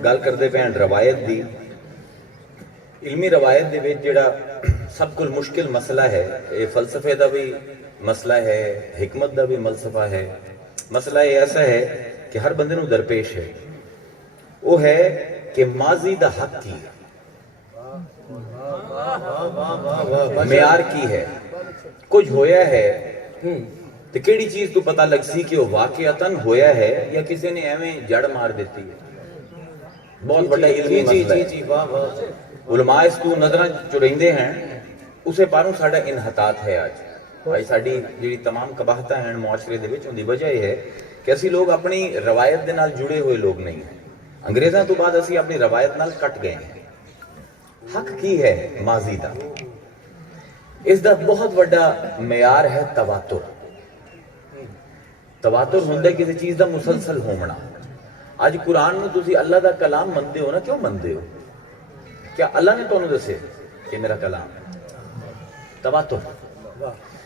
गल करते पे रवायत दी। इलमी रवायत दे विच जिहड़ा सब कुल मुश्किल मसला है, ये फलसफे का भी मसला है, हिकमत का भी मलसफा है। मसला ये ऐसा है कि हर बंदे नूं दरपेश है, वो है कि माजी दा हक की है, मेयार की है। कुछ होया है तो केड़ी चीज तो पता लग सी कि वो वाकयातन होया है या किसी ने एवें जड़ मार देती है। बहुत बड़ा इल्मी मसला है। उलमा इस तू नजर चुरेंदे हैं, उसे पारों साडा इनहतात है। आज भाई साडी जिहड़ी तमाम कबाहतां हैं मुआशरे दे विच, उहदी वजह यह है कि असी लोग अपनी रवायत दे नाल जुड़े हुए लोग नहीं हैं। अंग्रेज़ां तो बाद असी अपनी रवायत नाल कट गए हैं। हक की है माजी दा, इसका बहुत बड़ा मेयार है तवातुर। तवातुर हुंदा किसी चीज का मुसलसल होना। अज कुरान नूं तुसी अल्लाह दा कलाम मनदे हो ना, क्यों मनदे हो? क्या अल्लाह ने तुहानूं दसे कि मेरा कलाम है? तवातुर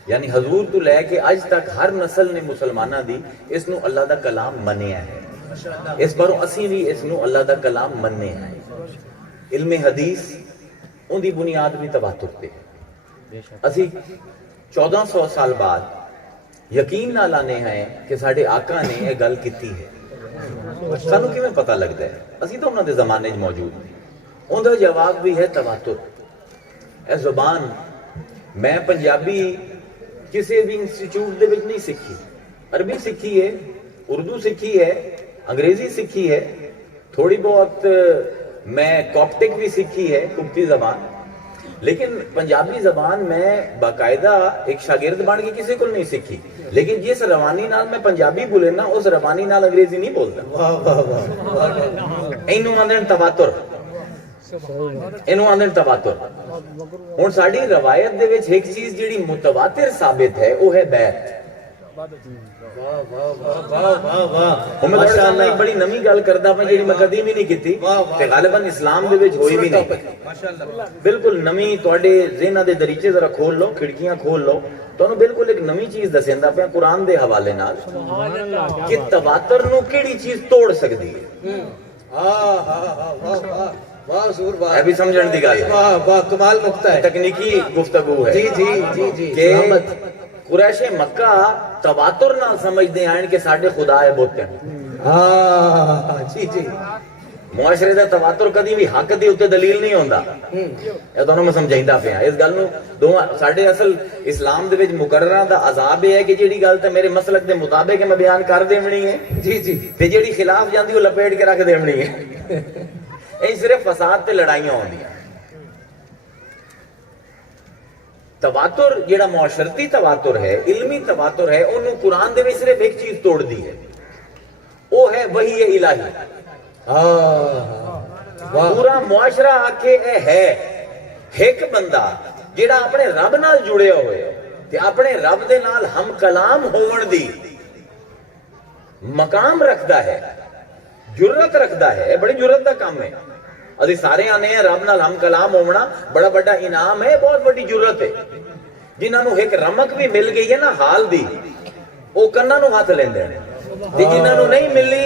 यानी हजूर तो लैके अज तक हर नस्ल ने मुसलमाना दी इस नूं अल्लाह दा कलाम मन्निया है। इस बारों असी भी इस नूं अल्लाह दा कलाम मन्ने हैं। इल्मे हदीस उनकी बुनियाद भी तवातुर पे है। असी 1400 साल बाद यकीन ना लाने हैं कि साडे आका ने यह गल कीती है। सानू किवें पता लगता है? असी तो उन्हां दे ज़माने च मौजूद नहीं। उनका जवाब भी है तवातुर। ए जुबान मैं पंजाबी किसी भी इंस्टीट्यूट दे विच नहीं सीखी। अरबी सीखी है, उर्दू सीखी है, अंग्रेजी सीखी है, थोड़ी बहुत मैं कॉप्टिक भी सीखी है, कुप्ती जबान। लेकिन पंजाबी जबान मैं बाकायदा एक शागिर्द बन के किसी को नहीं सीखी। लेकिन जिस रवानी नाल मैं पंजाबी बोले ना, उस रवानी नाल अंग्रेजी नहीं बोलता। वाह वाह वाह। इनू आंदे तवातुर, इनू आंदे तवातुर। हुण साडी रवायत दे विच एक चीज जिहड़ी मुतवातिर साबित है, वो है बैत। मैं माशाअल्लाह एक बड़ी नवी गल करदा मैं, जिहड़ी मैं कदी भी नहीं कीती ते गालिबन इस्लाम दे विच होई भी नहीं। माशाअल्लाह बिल्कुल नवी तुहाडे ज़हनां दे दरीचे जरा खोल लो, खिड़कियां खोल लो, तुहानूं बिल्कुल एक नवी चीज दसेंदा पिया कुरान दे हवाले नाल कि तवातर नूं किहड़ी चीज तोड़ सकदी है। वाह सूर वाह, अभी समझण दी गल है। वाह वाह, कमाल नुक्ता है, तकनीकी गुफ्तगू है। जी जी जी जी कि कुरैशे मक्का तवातुर नाल समझदे आन कि साडे खुदा है बोते हैं। जी जी मुआशरे दा तवातुर कदी भी हक दे उत्ते दलील नहीं होंदा। ये तुहानूं मैं समझाइंदा पिया। इस गल नूं दोवां साडे असल इस्लाम दे विच मुकर्ररा दा अजाब है कि जिहड़ी गल ते मेरे मसलक दे मुताबिक मैं बयान कर देवनी है, जी जी, ते जिहड़ी खिलाफ जांदी वो लपेट के रख देवनी है। ये सिर्फ फसाद ते लड़ाइयां होंदियां। तवातुर जिहड़ा मुआशरती तवातुर है, इल्मी तवातुर है, उन्होंने कुरान दे विच सिर्फ एक चीज तोड़ दी है, वो है वही है इलाही। पूरा मुआशरा आके ए है एक बंदा जिहड़ा अपने रब नाल जुड़िया होए ते अपने रब दे नाल हम कलाम होवन दी मकाम रखदा है, जुर्रत रखदा है। बड़ी जुर्रत दा काम है। अभी सारे आने हैं रब नाल हम कलाम होना बड़ा बड़ा इनाम है, बहुत बड़ी जुर्रत है। जिन्होंने एक रमक भी मिल गई है ना हाल दी, वो कन्ना नूं हथ लेंदे हैं, ते जिन्होंने नहीं मिली,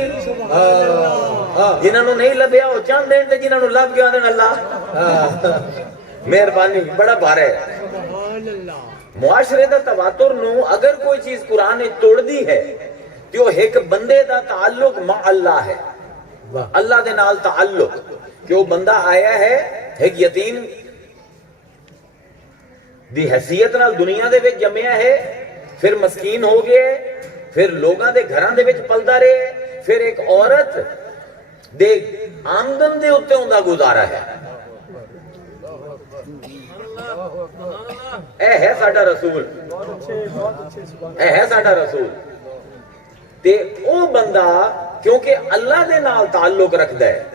जिन्होंने नहीं लभ्या वो चाहते हैं, ते जिन्होंने लभ गया उन्हें अल्लाह मेहरबानी। बड़ा भारा है मुआशरे दा तवातुर नूं अगर कोई चीज कुरान ने तोड़ दी है तो वो एक बंदे दा ताल्लुक मा अल्लाह है, अल्लाह दे नाल ताल्लुक। कि वो बंदा आया है एक यतीम दी हैसियत नाल दुनिया दे विच जम्मिया है, फिर मस्कीन हो गया, फिर लोगों दे घरां दे विच पलदा रहे, फिर एक औरत दे आमदन दे उत्ते उनदा गुजारा है। ए है साडा रसूल, ए है साडा रसूल। ते ओ बंदा क्योंकि अल्लाह दे नाल ताल्लुक रखदा है,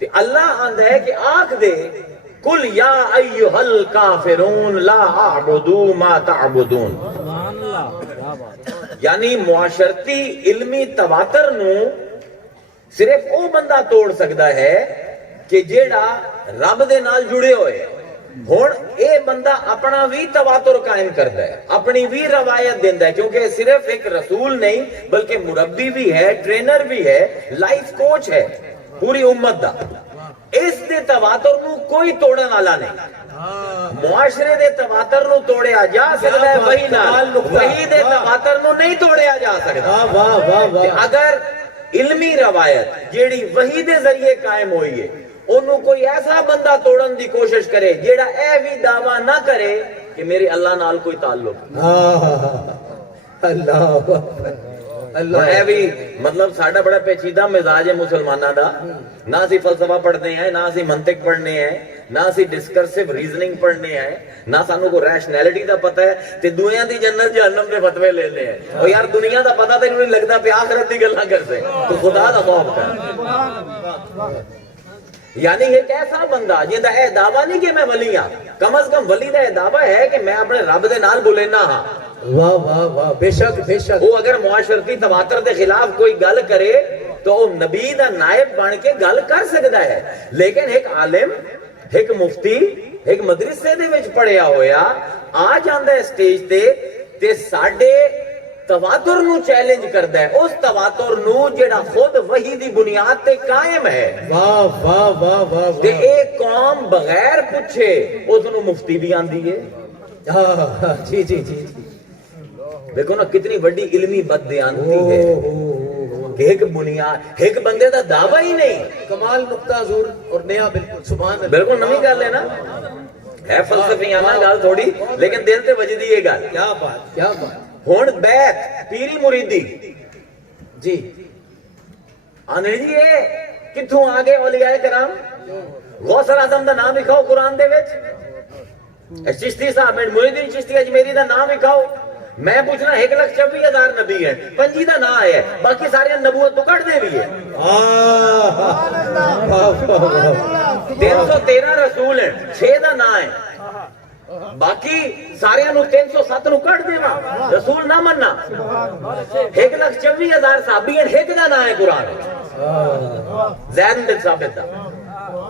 ते अल्लाह आंदा है कि आख दे कुल या अय्युहल काफिरून ला अअबुदु मा तअबुदून। यानी मुआशरती इल्मी तवातर नूं सिर्फ वो बंदा तोड़ सकता है कि जेड़ा रब दे नाल जुड़े होए। हुण ये बंदा अपना भी तवातुर कायम करता है, अपनी भी रवायत देता है, क्योंकि सिर्फ एक रसूल नहीं बल्कि मुरब्बी भी है, ट्रेनर भी है, लाइफ कोच है। پوری امت دا اس دے تواتر نو کوئی توڑن والا نہیں معاشرے دے تواتر نو توڑیا جا سکتا ہے وہی نال وہی دے تواتر نو نہیں توڑیا جا سکتا اگر علمی روایت جیڑی وہی دے ذریعے قائم ہوئی ہے انہوں کوئی ایسا بندہ توڑن دی کوشش کرے جیڑا اے بھی دعویٰ نہ کرے کہ میری اللہ نال کوئی تعلق اللہ اللہ اے بھی مطلب ساڑھا بڑا پیچیدہ مزاج ہے مسلمانہ دا نہ سی فلسفہ پڑھنے ہیں نہ سی منطق پڑھنے ہیں نہ سی ڈسکرسیو ریزننگ پڑھنے ہیں نہ سانو کو ریشنیلٹی دا پتہ ہے تے دنیا دی جنت جہنم دے فتوے لینے ہیں اور یار دنیا دا پتہ تے نہیں لگتا پہ آخرت دی گلاں کر سے تو خدا دا خوف کر یعنی ایک ایسا بندہ جن دا اے دعویٰ نہیں کہ میں ولی ہاں کم از کم ولی دا اے دعویٰ ہے کہ میں اپنے رب دے نال بولینا ہاں واہ واہ واہ بے شک بے شک وہ اگر معاشرتی تواتر دے خلاف کوئی گل کرے تو وہ نبی دا نائب بن کے گل کر سکتا ہے لیکن ایک عالم ایک مفتی ایک مدرسے دے وچ پڑھیا ہویا آ جاندا ہے سٹیج تے ساڈے تواتر نو چیلنج کردا ہے اس تواتر نو جڑا خود وحی دی بنیاد تے قائم ہے واہ واہ واہ واہ تے ایک قوم بغیر پوچھے اس نو مفتی بھی آندی ہے ہاں جی جی جی دیکھو نا کتنی بڑی علمی بددیانتی ہے کہ ایک بنیاد ایک بندے دا دعویٰ ہی نہیں کمال نقطہ حضور اور نیا بالکل سبحان اللہ بالکل نمی گل ہے نا ہے فلسفیانہ گل تھوڑی لیکن دل تے وجدی یہ گل کیا بات کیا بات ہن بیت پیری مریدی جی آنے جی یہ کتھوں آگے اولیاء کرام غوث اعظم دا نام لکھاؤ قرآن دے وچ چشتی صاحب محی چشتی اجمیری دا نام لکھاؤ میں پوچھنا 1,24,000 نبی ہیں 5 دا نام ہے باقی سارے نبوت تو کٹ دے بھی ہے 313 رسول ہیں 6 دا نام ہے باقی سارے 307 نو کٹ دے رسول نہ مننا 1,24,000 صحابی ہیں 1 دا نام ہے قرآن زید بن ثابت دا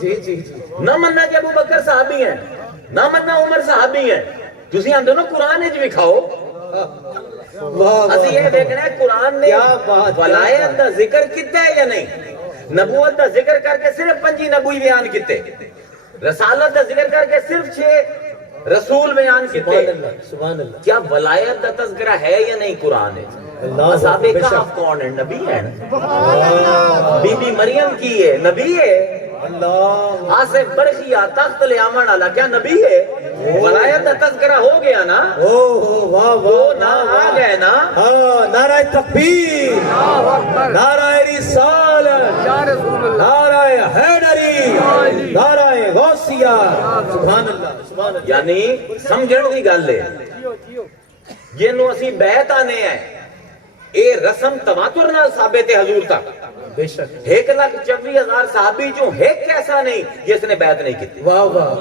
جی جی جی نہ مننا کہ ابو بکر صحابی ہیں نہ مننا عمر صحابی ہیں تسی آندے نا قرآن وچ وکھاؤ اسی یہ دیکھنا ہے قرآن نے ولایت دا ذکر کیتا ہے یا نہیں نبوت دا ذکر کر کے صرف 5 نبوی بیان کیتے رسالت دا ذکر کر کے صرف 6 رسول بیان کیتے سبحان اللہ کیا ولایت دا تذکرہ ہے یا نہیں قرآن ہے اصحاب کہف کون ہے نبی ہے بی بی مریم کی ہے نبی ہے اللہ آصف برخیہ تخت لے آمن والا کیا نبی ہے ولایت دا تذکرہ ہو گیا نا واہ واہ وہ نہ آ گئے نا ہاں نعرہ تکبیر نعرہ رسالت نعرہ حیدری نعرہ غوثیہ سبحان اللہ سبحان اللہ یعنی سمجھن دی گل ہے جنوں اسی بیعت آنے ہیں اے رسم تواتر نال ثابت ہے حضور تک بے شک 1,24,000 صحابی جو ایک کیسا نہیں جس نے بیعت نہیں کی واہ واہ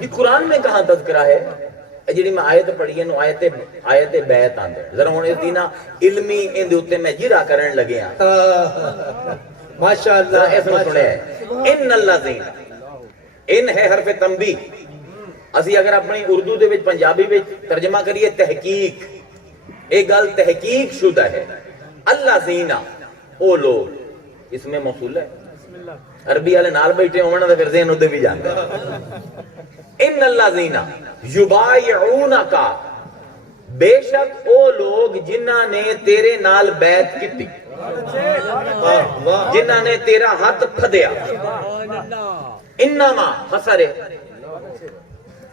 یہ قرآن میں کہاں تذکرہ ہے جڑی میں آیت پڑھی ہے نو آیت بیعت آندے ذرا ہن اس دینا علمی ان دے اوتے میں جرا کرن لگے ہاں ماشاءاللہ اس میں سنے ہے ان الذین ان ہے حرف تنبیہ اسی اگر اپنی اردو دے وچ پنجابی وچ ترجمہ کریے تحقیق ایک گل تحقیق شدہ ہے اللہ زینہ او لوگ اس میں موصول ہے عربی والے نال بیٹھے ہونا تو پھر ذہن ادھر بھی جانتے ان اللہ زینہ یبایعونکا بے شک او لوگ جنہاں نے تیرے نال بیعت کیتی جنہاں نے تیرا ہاتھ پھدیا انما حسر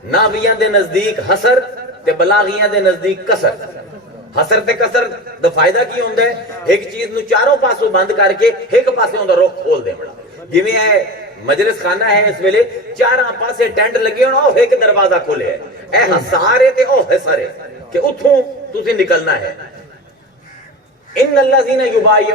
ناویاں دے نزدیک حسر تے بلاغیاں دے نزدیک کسر حسر تے کسر دا فائدہ کی ہوندہ ہے ایک چیز نو چاروں پاسوں بند کر کے ایک پاسے ہوندہ رخ کھول دے بڑا جویں ہے مجلس خانہ ہے اس ویلے چاراں پاسے ٹینٹ لگے ہونا ایک دروازہ کھولے ہے اے حسارے تے او حسرے کہ اتھوں تسی نکلنا ہے ان اللہ زینہ یبایعونکا